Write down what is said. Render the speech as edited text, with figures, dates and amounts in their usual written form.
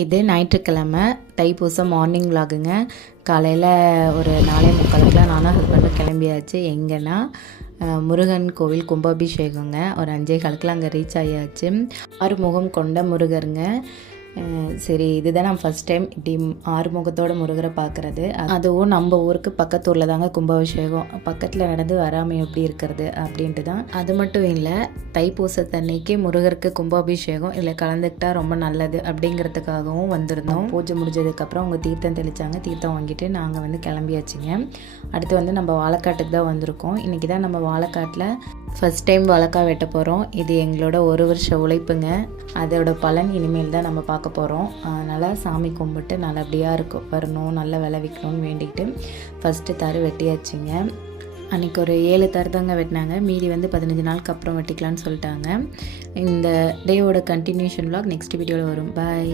இது ஞாயிற்றுக்கிழமை தைப்பூசம் மார்னிங் விலாகுங்க. காலையில் ஒரு 4:45 நானும் ஹஸ்பண்டும் கிளம்பியாச்சு. எங்கன்னா முருகன் கோவில் கும்பாபிஷேகங்க. ஒரு 5:15 அங்கே ரீச் ஆகியாச்சு. 6 முகம் கொண்ட முருகருங்க. சரி, இதுதான் நான் ஃபஸ்ட் டைம் இப்படி 6 முகத்தோட முருகரை பார்க்குறது. அதுவும் நம்ம ஊருக்கு பக்கத்தூரில் தாங்க கும்பாபிஷேகம். பக்கத்தில் நடந்து வராமல் எப்படி இருக்கிறது அப்படின்ட்டு தான். அது மட்டும் இல்லை, தைப்பூசத்தன்னைக்கு முருகருக்கு கும்பாபிஷேகம் இதில் கலந்துக்கிட்டால் ரொம்ப நல்லது அப்படிங்கிறதுக்காகவும் வந்திருந்தோம். பூஜை முடிஞ்சதுக்கப்புறம் அவங்க தீர்த்தம் தெளித்தாங்க. தீர்த்தம் வாங்கிட்டு நாங்கள் கிளம்பியாச்சுங்க. அடுத்து நம்ம வாழைக்காட்டுக்கு தான் வந்திருக்கோம். இன்றைக்கி தான் நம்ம வாழைக்காட்டில் ஃபஸ்ட் டைம் வாழைக்காய் வெட்ட போகிறோம். இது எங்களோட 1 வருஷ உழைப்புங்க. அதோட பலன் இனிமேல் தான் நம்ம பார்க்க போகிறோம். அதனால் சாமி கும்பிட்டு நல்லபடியாக வரணும், நல்லா விளைவிக்கணும்னு வேண்டிக்கிட்டு ஃபஸ்ட்டு தரு வெட்டியாச்சுங்க. அன்றைக்கி ஒரு 7 தரு தாங்க வெட்டினாங்க. மீதி 15 நாளுக்கு அப்புறம் வெட்டிக்கலான்னு சொல்லிட்டாங்க. இந்த டேவோட கண்டினியூஷன் விலாக் நெக்ஸ்ட் வீடியோவில் வரும். பாய்.